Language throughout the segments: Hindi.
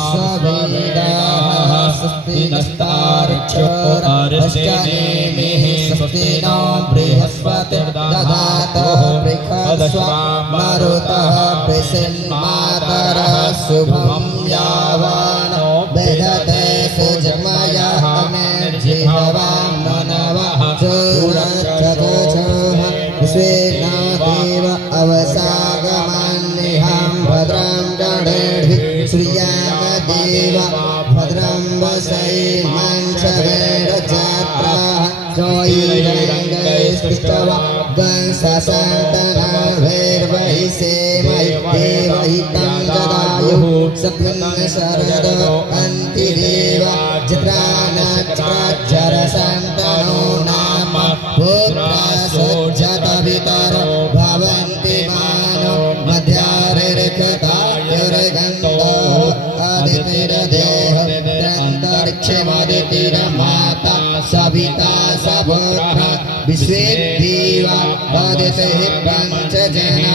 विश्ववेदाः स्वस्ति नस्तार्क्ष्यो अरिष्टनेमिः स्वस्ति नो बृहस्पतिर्दधातु बृहस्पतिर्दधातु मरुतः प्रसन्मातरः शुभं यावानो वेदते सुजमयः जिह्वा मनवः चोरचतुः स्वेना देव अवसागमान्निहां भद्रं गणेभिः श्रियाम देव भद्रं वसैर्मञ्चवेरजात्राः सोयिरङ्गैस्तुष्टवा गंससन्तनाभैर्वहि सेमैर्देवहितं जदायुः सप्तन् शरद अन्तिदेव चित्रानक्षरसन्तनो नाम पुत्रासोज्जतवितर भवन्ति मानो मध्यारिर्कतायुर्गन्धो अदितिरदेहन्तरिक्षमदितिरमाता सविता सबोधा विश्वेद्देवा अदितिः पञ्चजना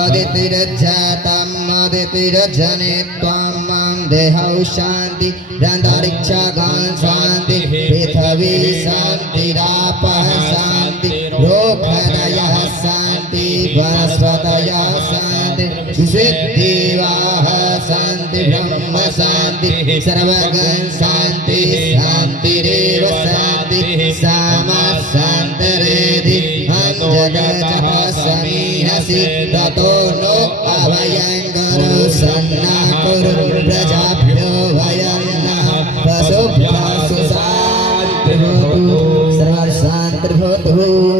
अदितिरजातम् अदितिरजने त्वां मां देहौ शान्ति रन्तरिक्षगं शान्ति पृथिवी शान्तिरापः शान्ति लोकधयः शान्ति वनस्पतयः शान्ति विश्वेद्देवाः शान्ति ब्रह्म शान्ति सर्वगं शान्ति शान्तिरेव शान्ति सामा शान्तिरेधि जगतः समीहसि ततो नो अभयङ्करो सन्नाकुरु प्रजाभ्यो भयं नः पशुभ्यः सुशान्तिर्भवतु सर्वशान्तिर्भवतु।